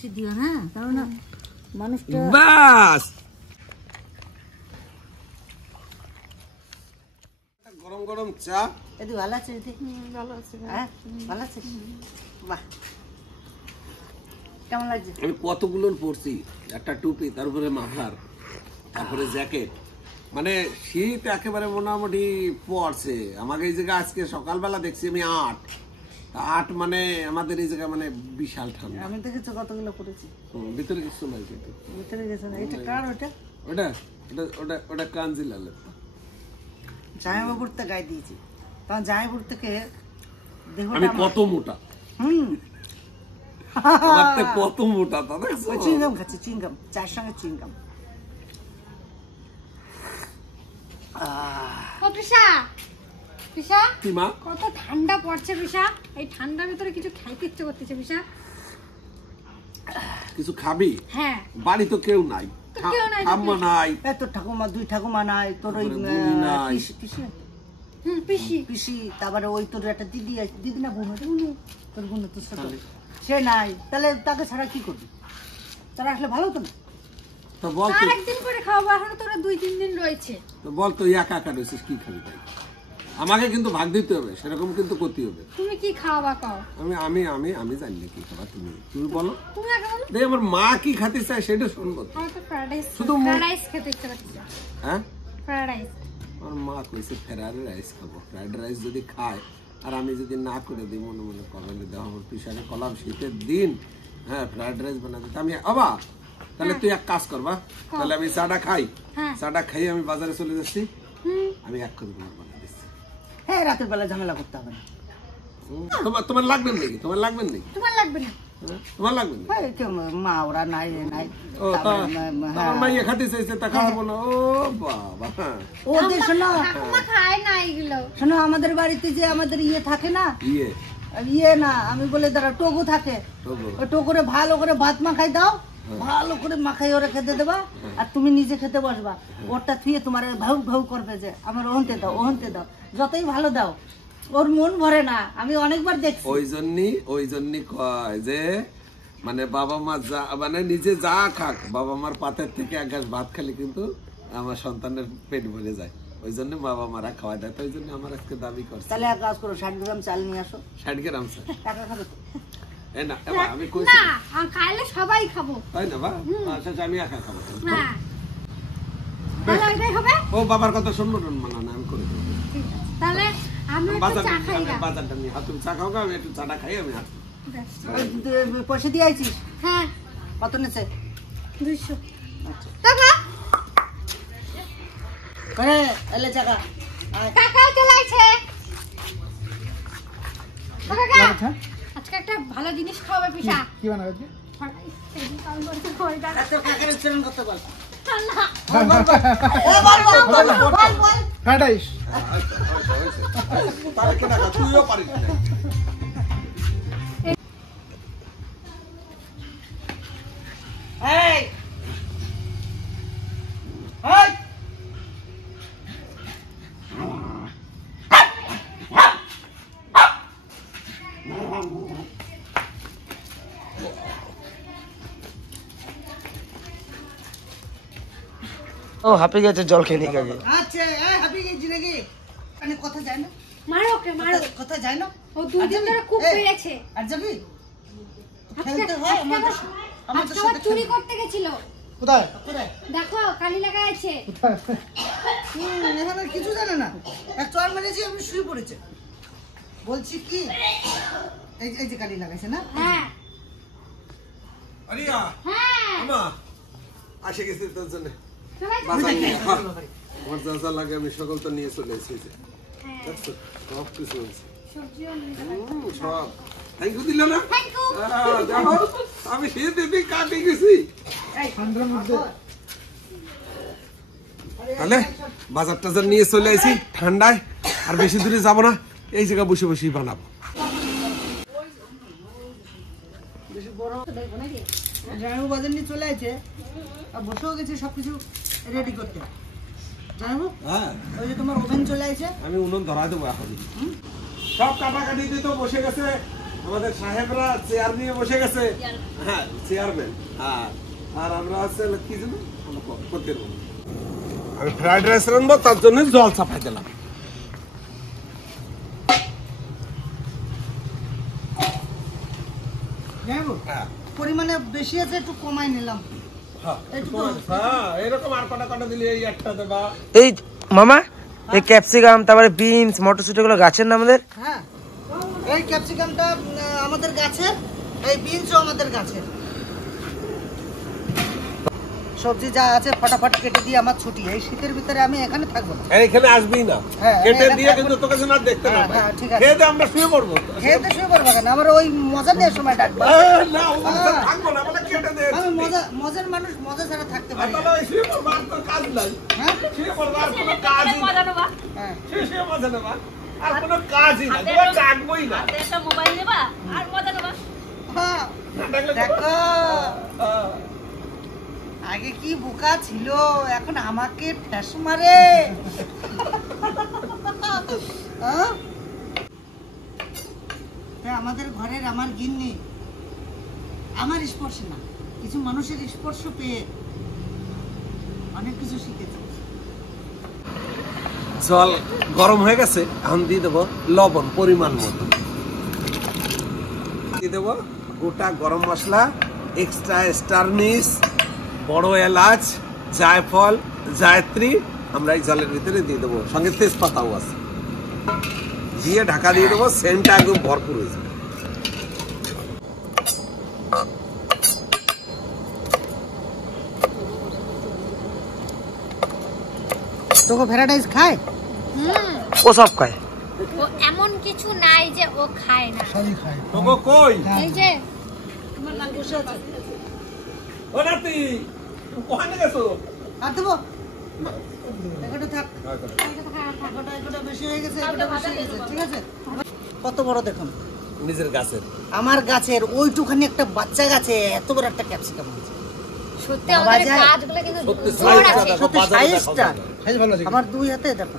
বেশি দিও না, কারণ মানুষটা বাস গরম গরম চা। এদি ভালো আছে? এদি ভালো আছে। হ্যাঁ ভালো আছে। বাহ কেমন লাগছে? আমি কতগুলো পরছি, একটা টুপি, তারপরে মাফলার, তারপরে জ্যাকেট, মানে শীত একেবারে মোটামুটি পড়ছে আমাকে। এই জায়গায় আজকে সকালবেলা দেখছি আমি 8 মানে আমাদের এই জায়গা মানে বিশাল ঠান্ডা। আমি দেখেছি কতগুলো করেছি। ভিতরে কিছু নাই, কিন্তু ভিতরে গেছে না। এটা কার? ওটা ওটা ওটা ওটা কাঞ্জিলালের। জামাইবাবুর তো গায়ে দিয়েছি, তখন জামাইবাবুর থেকে দেখো আমি কত মোটা, কত মোটা তা দেখছো? চুইংগাম খাচ্ছি, চুইংগাম, চায়ের সঙ্গে চুইংগাম। কত ঠান্ডা পড়ছে পিসা, এই ঠান্ডার ভিতরে কিছু খাইতে ইচ্ছে করতেছে পিসা। কিছু খাবি? হ্যাঁ। বাড়ি তো কেউ নাই, ঠাম্মা নাই, তোর ঠাকুমা, দুই ঠাকুমা নাই, তোর ওই পিসি, তারপরে ওই তোর একটা দিদি, দিদি না বোন, তোর বোন তোর ছোট, সে নাই। তাহলে তাকে ছাড়া কি করবি? তারা আসলে ভালো তো না। তো বল, আর একদিন করে খাওয়াবো, এখন তোরা 2-3 দিন রয়েছে। তো বল তুই একা একা রয়েছিস, কি খাবি? তাই আমাকে কিন্তু ভাগ দিতে হবে, সেরকম কিন্তু করতে হবে। তুমি কি খাওয়াবা কও? আমি আমি আমি আমি জানি না কি খাবা, তুমি বলো। তুমি আগে বলো। দেখ আমার মা কি খেতে চায় সেটা শুনবো। আমার তো ফ্রাইড রাইস, শুধু ফ্রাইড রাইস খেতে ইচ্ছে করছে। হ্যাঁ ফ্রাইড রাইস। আমার মা কইছে ফ্রাইড রাইস খাবো। ফ্রাইড রাইস যদি খায় আর আমি যদি না করে দিই, মনে মনে কবে দেওয়া আমার পিছনে কলাম, শীতের দিন, হ্যাঁ ফ্রাইড রাইস বানাতে আমি আবা। তাহলে তুই এক কাজ করবা, তাহলে আমি চাটা খাই, চাটা খাই আমি বাজারে চলে যাচ্ছি, আমি এক করে তোমার বানিয়ে দিচ্ছি। হ্যাঁ রাতের বেলা ঝামেলা করতে হবে না। তোমার লাগবে নাকি? তোমার লাগবে নাকি? তোমার লাগবে না, তোমার লাগবে না? মা ওরা নাই নাই। আমার মাইয়া খাতে চাইছে তা খাবো না। ও বাবা, ওদের শোনো, ঠাকুমা খায় না এগুলো। শোনো আমাদের বাড়িতে যে আমাদের ইয়ে থাকে না, ইয়ে না আমি বলে দাঁড়া, টোগো থাকে, ওই টোগরে ভালো করে ভাত মাখাই দাও, ভালো করে মাখাই ওরা খেতে দেবা, আর তুমি নিজে খেতে বসবা। ওরটা থুয়ে তোমার ভাউ ভাউ করবে যে আমার ওহনতে দাও, ওহনতে দাও, যতই ভালো দাও ওর মন ভরে না। আমি অনেকবার দেখছি। ওই জন্যই কয় যে মানে বাবা মা যা মানে নিজে যা খাক, বাবা মার পাতের থেকে এক গ্লাস ভাত খেলে কিন্তু আমার সন্তানের পেট ভরে যায়। ওই জন্য বাবা মারা খাওয়া দেয়। ওই জন্য আমার আজকে দাবি করছে। তাহলে এক কাজ করো, 60 গ্রাম চাল নিয়ে আসো। 60 গ্রাম চাল টাকা খাবে তো? না আমি কইছি না, খাইলে সবাই খাবো। তাই না বা? আচ্ছা আমি একা খাবো। হ্যাঁ তাহলে ওইটাই হবে। ও বাবার কথা শুনবো না, আমি করে দেবো। ঠিক আছে, তাহলে আমি একটু চা খাই না। বাজারটা নিয়ে তুমি চা খাও, আমি একটু চাটা খাই, আমি আসবো। পয়সা দিয়ে আইছিস? হ্যাঁ। কত নেছে? 200 আচ্ছা টাকা। করে এলে টাকা কাকা চলে আইছে। কাকা আজকে একটা ভালো জিনিস খাওয়াবে পিসা। কি বানাবে তুই? সেদিন কাল করতে কই দাও। এত কাকার উচ্চারণ করতে বল। না বল ফ্রাইড রাইস। তাহলে কেনা তুইও পারিস না। এই এই ও হাঁপিয়ে গেছে জল খেয়ে নিয়ে গেছে। আচ্ছা এই হাঁপিয়ে গেছি নাকি? মানে কথা যায় না? মারো ওকে মারো। কথা যায় না? ও 2 দিন ধরে খুব পেয়েছে। আর যাবি? খেলতে হয় আমাদের সাথে চুরি করতে গেছিল। কোথায়? দেখো কালি লাগা আছে। এখানে কিছু জানে না। এক চর মেরেছি, আমি শুয়ে পড়েছে। বলছি কি এই যে কালি লাগাইছে না? হ্যাঁ আরিয়া হ্যাঁ আমা আসে গেছে তোর জন্য সবাই বাজার নিয়ে। আমার যা যা লাগে আমি সকল তো নিয়ে চলে এসেছি। দেখছো সব কিছু আছে, সবজিও নিয়ে সব। থ্যাংক ইউ দিল না? Thank you. দেখো আমি সে দিদি কাটে গেছি। তাহলে বাজার টাজার নিয়ে চলে আসি ঠান্ডায়, আর বেশি দূরে যাবো না, এই জায়গা বসে বসেই বানাবো। জামাইবাবু বাজার নিয়ে চলে আছে, আর বসেও গেছে সবকিছু রেডি করতে। জামাইবাবু হ্যাঁ ওই যে তোমার ওভেন চলে আছে, আমি উনুন ধরা দেবো এখন। সব কাটাকাটি দিয়ে তো বসে গেছে আমাদের সাহেবরা চেয়ার নিয়ে বসে গেছে। হ্যাঁ, চেয়ারম্যান। আর আমরা আছে কি জানো, করতে পারবো। আমি ফ্রাইড রাইস রান্নবো, তার জন্য জল চাপাই দিলাম। পরিমাণে বেশি আছে, একটু কমাই নিলাম। এরকম আর কটা দিলে এই একটা দেবা। এই মামা, এই ক্যাপসিকাম, তারপরে বিনস, মটরশুঁটি গুলো গাছের না আমাদের? হ্যাঁ, এই ক্যাপসিকামটা আমাদের গাছের, এই বিনসও আমাদের গাছের। সবজি যা আছে ফটাফট কেটে দিয়ে আমার ছুটি। এই শীতের ভিতরে আমি এখানে থাকবো না। এখানে আসবি না, কেটে দিয়ে কিন্তু তোকে যেন আর দেখতে না পাই। হ্যাঁ, ঠিক আছে। খেতে আমরা শুয়ে পড়বো। খেতে শুয়ে পড়বো কেন? আমার ওই মজা নেওয়ার সময় ডাকবো। না, থাকবো না, আমাদের কেটে দে। আমি মজার মানুষ, মজা ছাড়া থাকতে পারি না। তাহলে শুয়ে পড়বো, আর তোর কাজ নাই। হ্যাঁ, শুয়ে পড়বো, আর কোনো কাজই নাই। হ্যাঁ। শুয়ে মজা নেবা, আর কোনো কাজই নাই। তোমার ডাকবোই না। মোবাইল নেবা আর মজা নেবা। হ্যাঁ, না ডাকলে দেখো হ্যাঁ। আগে কি বোকা ছিল, এখন আমাকে ঠেস মারে। হ্যাঁ? আমাদের ঘরের আমার গিন্নি আমার স্পর্শ না, কিছু মানুষের স্পর্শ পেয়ে অনেক কিছু শিখেছে। জল গরম হয়ে গেছে, এখন দিয়ে দেবো লবণ পরিমাণ মতো। দিয়ে দেবো গোটা গরম মশলা, এক্সট্রা স্টারনিস, বড় এলাচ, জায়ফল, জায়ত্রী আমরা এই জলের ভিতরে দিয়ে দেবো। সঙ্গে তেজপাতাও আছে, দিয়ে ঢাকা দিয়ে দেবো। সেন্টটা একদম ভরপুর হয়ে যাবে। তোকে প্যারাডাইস খায়? ও সব খায়। ও এমন কিছু নাই যে ও খায় না। সবই খায়। তোকে কই এই যে তোমার নাম বসে আছে। ও নাতি, কোথায় গেছো? আর দেবো? এগুলো থাক। এগুলো বেশি হয়ে গেছে, এগুলো বেশি হয়ে গেছে, ঠিক আছে? কত বড় দেখুন, নিজের গাছের। আমার গাছের ওইটুখানি একটা বাচ্চা গাছে এত বড় একটা ক্যাপসিকাম হয়েছে। সত্যি আমাদের গাছগুলো কিন্তু সত্যি জোর সাইজটা আছে। দেখো, সত্যি বাজারে দেখো সাইজটা বাজারে। আমার দুই হাতে দেখো।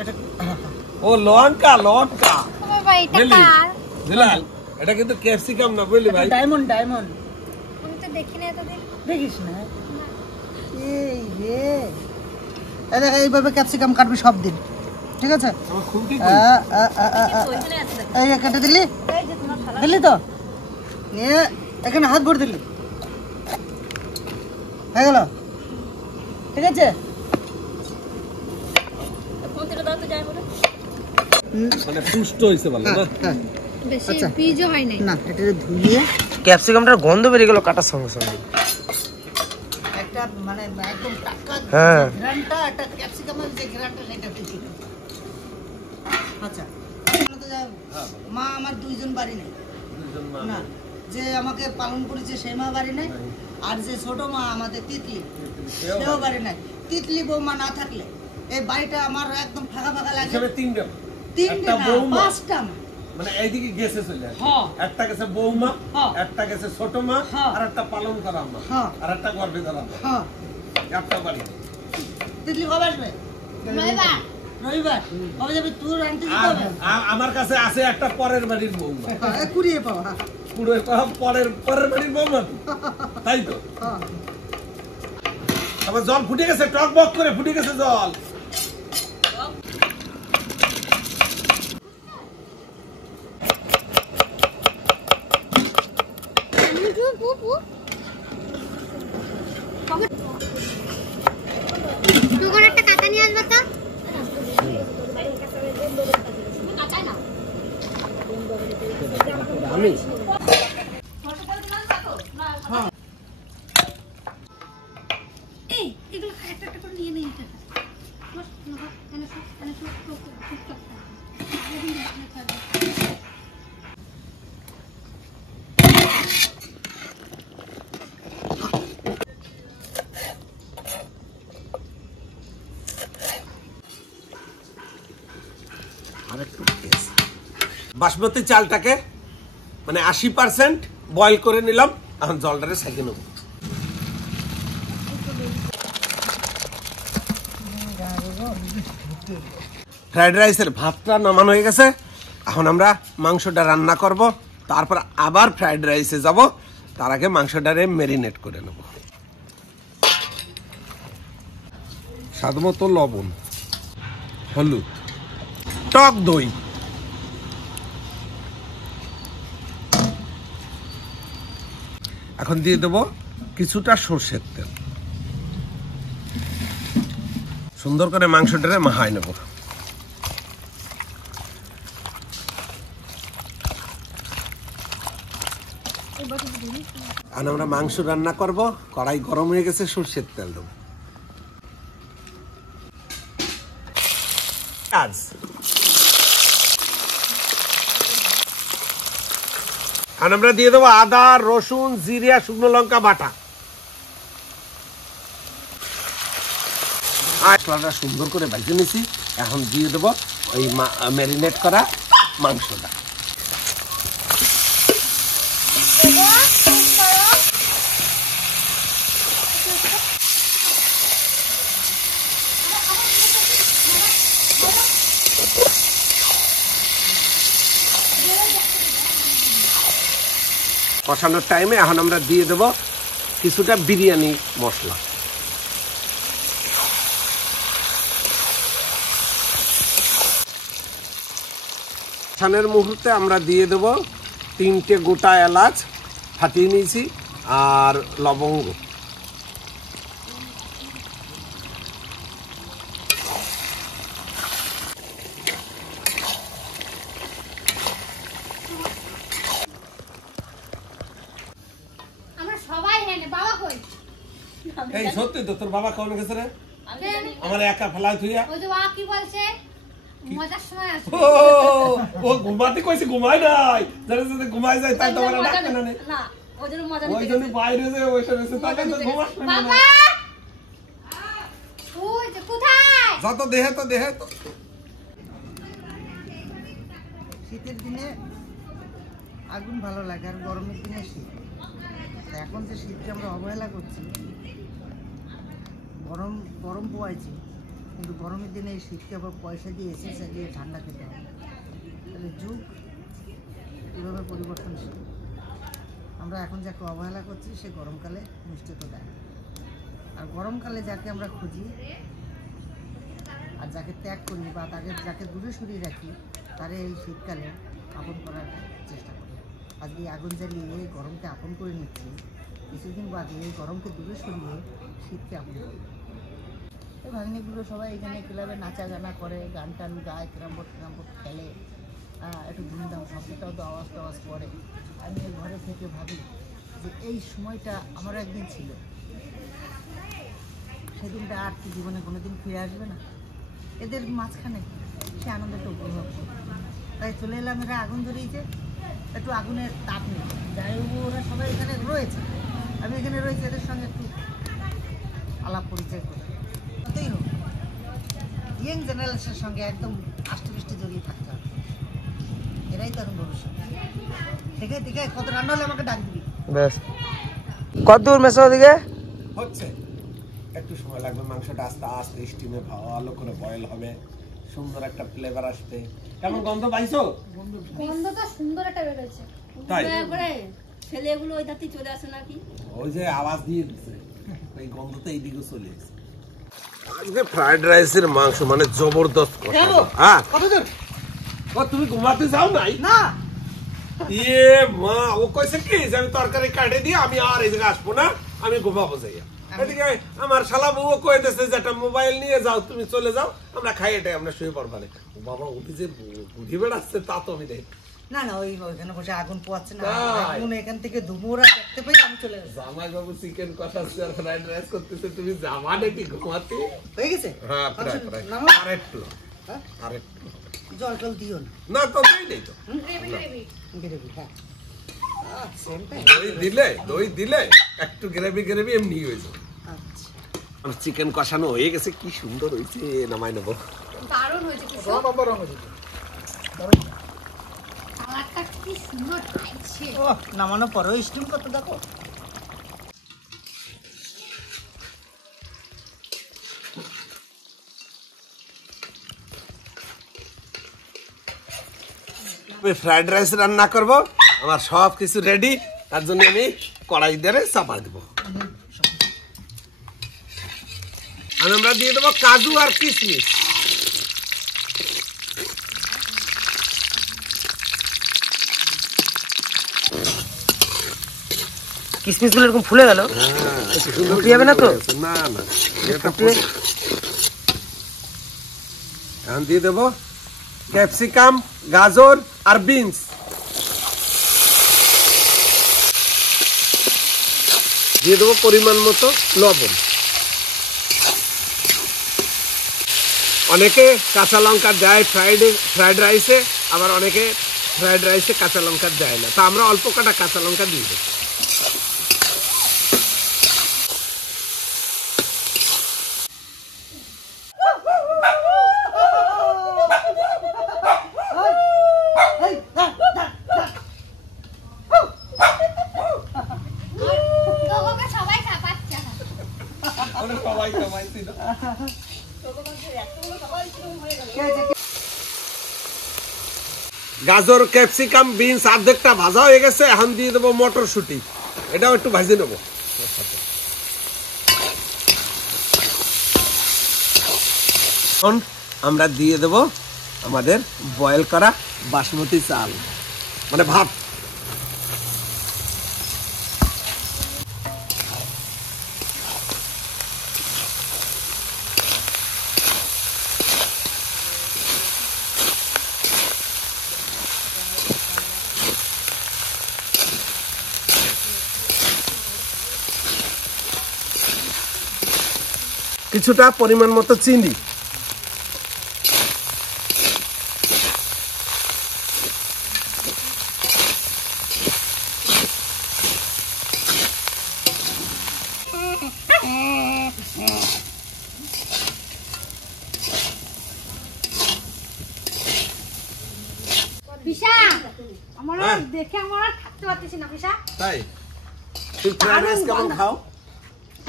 এটা ও লঙ্কা, লঙ্কা ও বাবা, এটা বুঝলি? কার? দিলাল, এটা কিন্তু ক্যাপসিকাম না, বুঝলি ভাই? ডায়মন্ড, ডায়মন্ড আমি তো দেখি না এতদিন। দেখিস না? এই রে, এই দেখ, এইভাবে ক্যাপসিকাম কাটবি সব দিন, ঠিক আছে? আমার খুঁটি ওইখানে আছে। এই যে কেটে দিলি, এই যে তোমার শালা। দিলি তো নিয়ে এখানে হাত ভরে দিলি, হয়ে গেল, ঠিক আছে? কোনটা দাও তো যাই বলে। মানে পুষ্ট হইছে ভালো না? হ্যাঁ, বেশি আচ্ছা। বীজও হয় নাই। না, এটা ধুইয়ে ক্যাপসিকামটার গন্ধ বেরিয়ে গেল কাটার সঙ্গে সঙ্গে। একটা মানে একদম টাটকা হ্যাঁ। গ্রানটা, একটা ক্যাপসিকামের যে গ্রানটা সেটা দিচ্ছি। আচ্ছা, তো যাই হোক, মা আমার দুইজন বাড়ি নেই না, যে আমাকে পালন করেছে সেই মা বাড়ি নেই, আর যে ছোট মা আমাদের তিতলি, সেও বাড়ি নাই। তিতলি বৌমা না থাকলে এই বাড়িটা আমার একদম ফাঁকা ফাঁকা লাগে। হিসেবে তিনটা, তিনটে একটা না, বৌমা। পাঁচটা মা। মানে এইদিকে গেছে চলে আসে। হ্যাঁ। একটা গেছে বৌমা, হ্যাঁ। একটা গেছে ছোট মা, হ্যাঁ। আর একটা পালন করা মা, হ্যাঁ। আর একটা গর্ভে ধরা মা। হ্যাঁ, একটা বাড়ি। তিতলি কবে আসবে? রবিবার। রবিবার। কবে যাবি? তোর আনতে যেতে আর হবে। আমার কাছে আছে একটা পরের বাড়ির বৌমা। হ্যাঁ, কুড়িয়ে পাওয়া। পুরো পরের বাড়ির বৌমা তো। তাই তো? হ্যাঁ। আবার জল ফুটে গেছে, টক বক করে ফুটে গেছে জল। টুকুর একটা কাঁচা নিয়ে আসবো তো। আমি এই এগুলো একটা একটা করে নিয়ে নেই এটা। বাসমতি চালটাকে মানে 80% বয়েল করে নিলাম। এখন জলটারে সাইকে নেব। ফ্রাইড রাইসের ভাতটা নামানো হয়ে গেছে। এখন আমরা মাংসটা রান্না করব, তারপর আবার ফ্রাইড রাইসে যাব। তার আগে মাংসটারে ম্যারিনেট করে নেব। স্বাদ মতো লবণ, হলুদ, টক দই, এখন দিয়ে দেব কিছুটা সর্ষের তেল। সুন্দর করে মাংসটারে মাখায় নেব। আর আমরা মাংস রান্না করব, কড়াই গরম হয়ে গেছে, সর্ষের তেল দেবো। আর আমরা দিয়ে দেবো আদা, রসুন, জিরা, শুকনো লঙ্কা বাটা। মশলাটা সুন্দর করে ভেজে নিছি, এখন দিয়ে দেবো ওই ম্যারিনেট করা মাংসটা। কষানোর টাইমে এখন আমরা দিয়ে দেব কিছুটা বিরিয়ানি মশলা। কষানোর মুহূর্তে আমরা দিয়ে দেব 3টে গোটা এলাচ ফাটিয়ে নিয়েছি আর লবঙ্গ। এই সত্যি তো, তোর বাবা কোন গেছে রে? আমার একা ফেলা থুইয়া। ওই যে বাবা কি বলছে, মজার সময় আছে। ও ঘুমাতে কইছে, ঘুমায় নাই। যারা যদি ঘুমায় যায় তাই তোমার ডাকতে না। না, ওদের মজা ওই জন্য বাইরে যে বসে রয়েছে, তাকে তো ঘুমাস না। বাবা ওই যে কোথায়? যত দেহে তো দেহে তো। শীতের দিনে আগুন ভালো লাগে, আর গরমের দিনে শীত। এখন যে শীতকে আমরা অবহেলা করছি, গরম গরম পোয়াইছি, কিন্তু গরমের দিনে এই শীতকে আবার পয়সা দিয়ে এসি চালিয়ে ঠান্ডা খেতে হবে। তাহলে যুগ কীভাবে পরিবর্তনশীল। আমরা এখন যাকে অবহেলা করছি সে গরমকালে মিষ্টি তো দেয়, আর গরমকালে যাকে আমরা খুঁজি আর যাকে ত্যাগ করি বা তাকে যাকে দূরে সরিয়ে রাখি, তারে এই শীতকালে আপন করার চেষ্টা করি। আজকে আগুন জ্বালিয়ে এই গরমকে আপন করে নিচ্ছি, কিছুদিন বাদে এই গরমকে দূরে সরিয়ে শীতকে আপন করি। এই ভাগ্নিগুলো সবাই এখানে ক্লাবে নাচা গানা করে, গান টান গায়, ক্যারাম বোর্ড খেলে, একটু ধুমধাম শব্দটাও তো আওয়াজ টাওয়াজ করে। আমি ঘরে থেকে ভাবি যে এই সময়টা আমার একদিন ছিল, সেদিনটা আর কি জীবনে কোনোদিন ফিরে আসবে না। এদের মাঝখানে সে আনন্দটা উপভোগ করে, তাই চলে এলাম। এরা আগুন ধরিয়েছে, একটু আগুনের তাপ নেই, যাই হোক ওরা সবাই এখানে রয়েছে, আমি এখানে রয়েছি, এদের সঙ্গে একটু আলাপ পরিচয় করি। যতই হোক ইয়ং জেনারেশনের সঙ্গে একদম আষ্টপৃষ্টি জড়িয়ে থাকতে হবে, এরাই তো এখন ভবিষ্যৎ। দেখে দেখে কত রান্না হলে আমাকে ডাক দিবি। বেশ, কত দূর মেশো ওদিকে হচ্ছে একটু সময় লাগবে। মাংসটা আস্তে আস্তে স্টিমে ভালো করে বয়েল হবে, সুন্দর একটা ফ্লেভার আসবে। কেমন গন্ধ পাইছো? গন্ধ তো সুন্দর একটা বেরোচ্ছে। তাই ছেলেগুলো ওই ধাতে চলে আসে নাকি, ওই যে আওয়াজ দিয়ে দিচ্ছে, এই গন্ধ তো এইদিকে চলে এসেছে। আজকে ফ্রাইড রাইসের মাংস মানে জবরদস্ত। হ্যাঁ, কতদূর? ও তুমি ঘুমাতে যাও নাই? না, ইয়ে মা, ও কইছে কি যে আমি তরকারি কাটে দিয়ে আমি আর এই জায়গায় আসবো না, আমি ঘুমাবো যাইয়া। এদিকে আমার শালা বউ কয়ে দিয়েছে যে একটা মোবাইল নিয়ে যাও, তুমি চলে যাও, আমরা খাই, এটাই আমরা শুয়ে পড়বানে। বাবা উঠে যে ঘুরে বেড়াচ্ছে তা তো আমি দেখি না না, ওইখানে বসে আগুন পোয়াচ্ছে না, তাই? আগুন এখান থেকে ধুমুরা দেখতে পাই, আমি চলে গেছি। জামাই বাবু চিকেন কষাচ্ছে আর ফ্রাইড রাইস করতেছে, তুমি যাবা নাকি ঘুমাতে? হয়ে গেছে? হ্যাঁ, প্রায় প্রায় নামো। আরেকটু হ্যাঁ? আরেকটু জল টল দিও না। না তো দেই নেই তো। গ্রেভি, হ্যাঁ। সেমটাই। দই দিলে একটু গ্রেভি গ্রেভি এমনি হয়ে যাবে। আচ্ছা, আর চিকেন কষানো হয়ে গেছে, কি সুন্দর হয়েছে, নামাই নেবো। দারুণ হয়েছে, কালারটা কি সুন্দর লাগছে। ও নামানো পরেও স্টিম করতে দেখো। আমি ফ্রাইড রাইস রান্না করব, আমার সব কিছু রেডি, তার জন্য আমি কড়াই দিয়ে চাপা দেব। আর আমরা দিয়ে দেবো কাজু আর কিশমিশ। কিশমিশ গুলো এরকম ফুলে গেল, ফুটে যাবে না তো? না না, এখন দিয়ে দেবো ক্যাপসিকাম, গাজর আর বিনস। দিয়ে দেবো পরিমাণ মতো লবণ। অনেকে কাঁচা লঙ্কা দেয় ফ্রাইড রাইসে, আবার অনেকে ফ্রাইড রাইসে কাঁচা লঙ্কা দেয় না, তা আমরা অল্প কটা কাঁচা লঙ্কা দিয়ে দেবো। গাজর, ক্যাপসিকাম, বিনস অর্ধেকটা ভাজা হয়ে গেছে, এখন দিয়ে দেবো মটরশুঁটি, এটাও একটু ভাজে নেবো। এখন আমরা দিয়ে দেব আমাদের বয়েল করা বাসমতি চাল, মানে ভাত। কিছুটা পরিমাণ মতো চিনি, পিসা আমার দেখে আমার আর থাকতে পারতেছি না পিসা। তাই তুই ফ্রাইড রাইস কেমন খাও?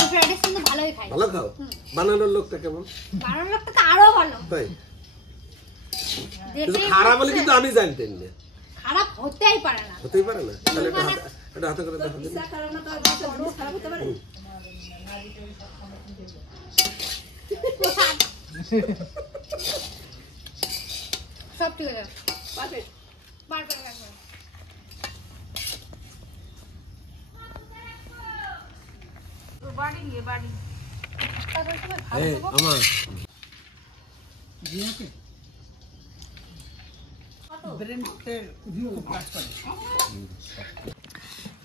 ফ্রাইড রাইস কিন্তু ভালোই খাই। ভালো খাও? বানানোর লোকটা কেমন? বানানোর লোকটা তো আরো ভালো। তাই দেখে খারাপ বলে কিন্তু আমি জানতেন না, খারাপ হতেই পারে না। হতেই পারে না। তাহলে এটা হাতে করে দেখো। খারাপ হতে পারে। সব ঠিক আছে, পারফেক্ট পারফেক্ট একদম।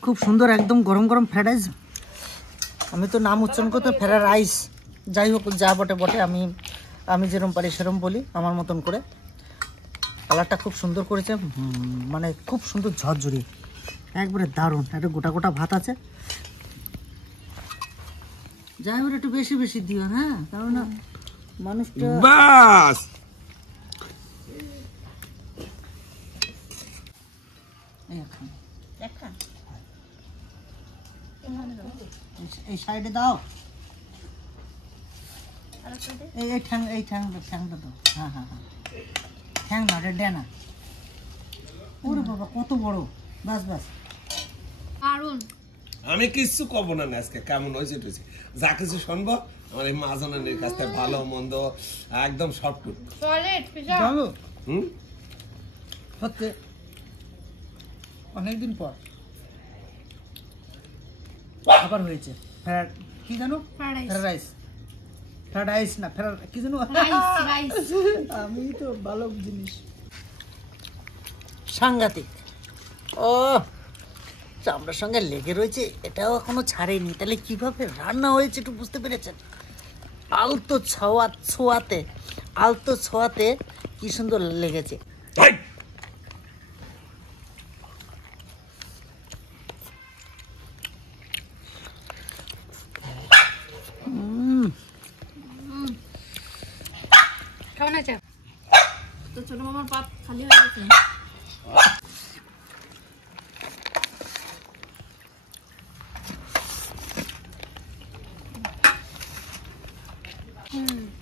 খুব সুন্দর, একদম গরম গরম ফ্রাইড রাইস। আমি তো নাম উচ্চারণ করতে ফ্রাইড রাইস, যাই হোক যা বটে বটে, আমি যেরকম পারি সেরকম বলি আমার মতন করে। কালারটা খুব সুন্দর করেছে, মানে খুব সুন্দর ঝরঝরি, একবারে দারুণ। একটা গোটা গোটা ভাত আছে, যাই হোক একটু বেশি বেশি দিও, হ্যাঁ, কারণ মানুষটা বাস এই সাইডে দাও, এই ঠ্যাংটা দাও। হ্যাঁ হ্যাঁ হ্যাঁ, ঠ্যাং না, ডেনা। ওরে বাবা কত বড়! বাস বাস, দারুণ। আমি কিছু কব না আজকে, কেমন হয়েছে টুয়েছে, যা কিছু শুনবো আমার এই মাজনের কাছ থেকে, ভালো মন্দ একদম সবটুক সলিড পিসা। হচ্ছে অনেকদিন পর আবার হয়েছে কি জানো, ফ্রাইড রাইস, ফ্রাইড রাইস না, কি জানো, আমি তো ভালো জিনিস সাংঘাতিক। ও চামড়ার সঙ্গে লেগে রয়েছে, এটাও এখনো ছাড়েনি, তাহলে কিভাবে রান্না হয়েছে একটু বুঝতে পেরেছেন? আলতো ছোঁয়াতে কি সুন্দর লেগেছে। কেমন আছে? তো ছোট মামার পাত খালি হয়ে গেছে।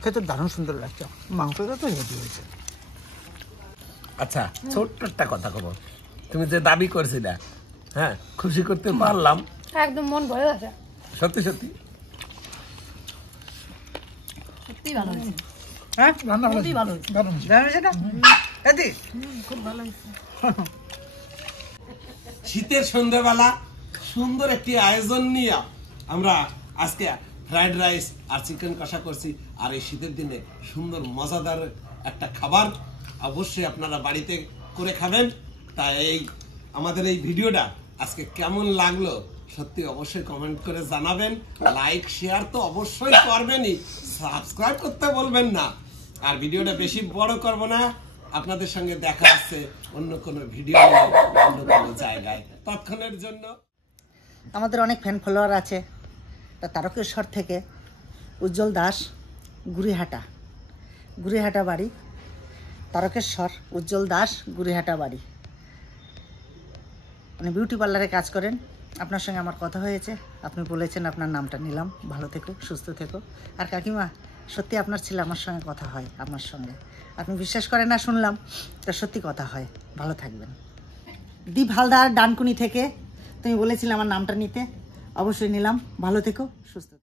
খেতে দারুণ সুন্দর লাগছে, মাংসটা তো হেভি হয়েছে। আচ্ছা ছোট্ট একটা কথা কব, তুমি যে দাবি করছিলে, হ্যাঁ খুশি করতে পারলাম? একদম মন ভরে গেছে। সত্যি সত্যি সত্যি ভালো হয়েছে। হ্যাঁ রান্না ভালো খুবই ভালো হয়েছে। জানো সেটা এদি খুব ভালো হয়েছে। শীতের সন্ধ্যাবেলা সুন্দর একটি আয়োজন নিয়ে আমরা আজকে ফ্রাইড রাইস আর চিকেন কষা করছি। আর এই শীতের দিনে সুন্দর মজাদার একটা খাবার অবশ্যই আপনারা বাড়িতে করে খাবেন। তাই এই আমাদের এই ভিডিওটা আজকে কেমন লাগলো সত্যি অবশ্যই কমেন্ট করে জানাবেন। লাইক শেয়ার তো অবশ্যই করবেনই, সাবস্ক্রাইব করতে বলবেন না। আর ভিডিওটা বেশি বড় করব না, আপনাদের সঙ্গে দেখা হচ্ছে অন্য কোনো ভিডিও নিয়ে অন্য কোনো জায়গায়। তৎক্ষণের জন্য আমাদের অনেক ফ্যান ফলোয়ার আছে। তা তারকেশ্বর থেকে উজ্জ্বল দাস, গুড়িহাটা বাড়ি। তারকেশ্বর উজ্জ্বল দাস, গুড়িহাটা বাড়ি। উনি বিউটি পার্লারে কাজ করেন। আপনার সঙ্গে আমার কথা হয়েছে, আপনি বলেছেন, আপনার নামটা নিলাম। ভালো থেকো, সুস্থ থেকো। আর কাকিমা সত্যি আপনার ছেলে আমার সঙ্গে কথা হয়, আপনার সঙ্গে আপনি বিশ্বাস করেন না, শুনলাম, তা সত্যি কথা হয়। ভালো থাকবেন। দীপ হালদার ডানকুনি থেকে, তুমি বলেছিলে আমার নামটা নিতে, অবশ্যই নিলাম। ভালো থেকো, সুস্থ থেকো।